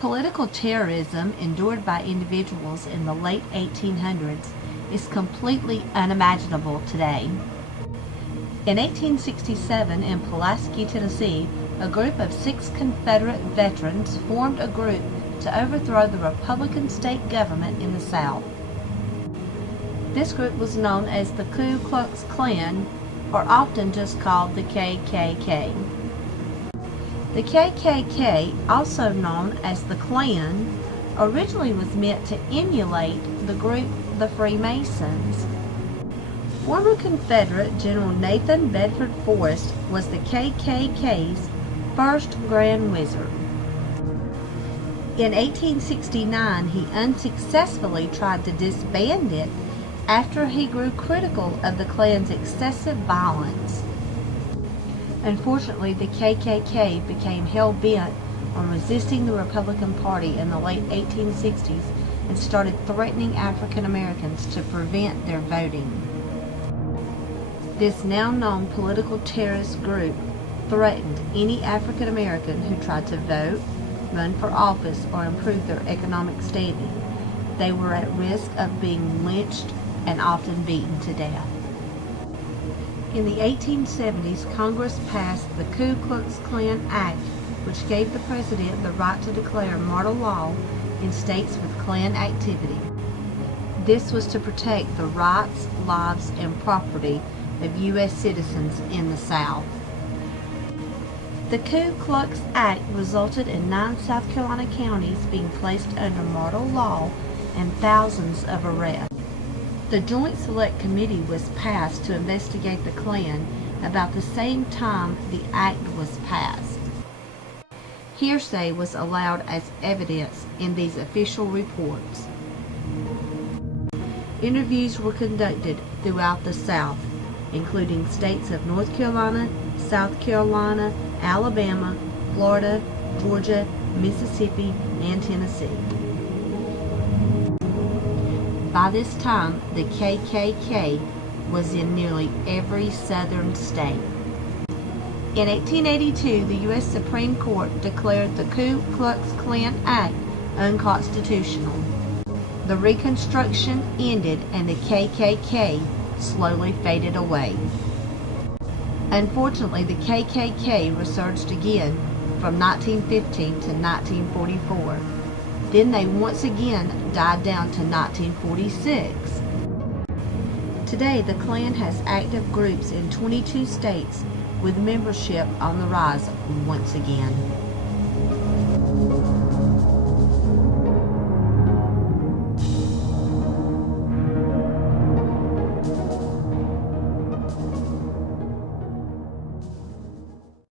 Political terrorism endured by individuals in the late 1800s is completely unimaginable today. In 1867, in Pulaski, Tennessee, a group of 6 Confederate veterans formed a group to overthrow the Republican state government in the South. This group was known as the Ku Klux Klan, or often just called the KKK. The KKK, also known as the Klan, originally was meant to emulate the group the Freemasons. Former Confederate General Nathan Bedford Forrest was the KKK's first Grand Wizard. In 1869, he unsuccessfully tried to disband it after he grew critical of the Klan's excessive violence. Unfortunately, the KKK became hell-bent on resisting the Republican Party in the late 1860s and started threatening African Americans to prevent their voting. This now-known political terrorist group threatened any African American who tried to vote, run for office, or improve their economic standing. They were at risk of being lynched and often beaten to death. In the 1870s, Congress passed the Ku Klux Klan Act, which gave the president the right to declare martial law in states with Klan activity. This was to protect the rights, lives, and property of U.S. citizens in the South. The Ku Klux Act resulted in 9 South Carolina counties being placed under martial law and thousands of arrests. The Joint Select Committee was passed to investigate the Klan about the same time the act was passed. Hearsay was allowed as evidence in these official reports. Interviews were conducted throughout the South, including states of North Carolina, South Carolina, Alabama, Florida, Georgia, Mississippi, and Tennessee. By this time, the KKK was in nearly every southern state. In 1882, the U.S. Supreme Court declared the Ku Klux Klan Act unconstitutional. The Reconstruction ended and the KKK slowly faded away. Unfortunately, the KKK resurged again from 1915 to 1944. Then they once again died down to 1946. Today, the Klan has active groups in 22 states with membership on the rise once again.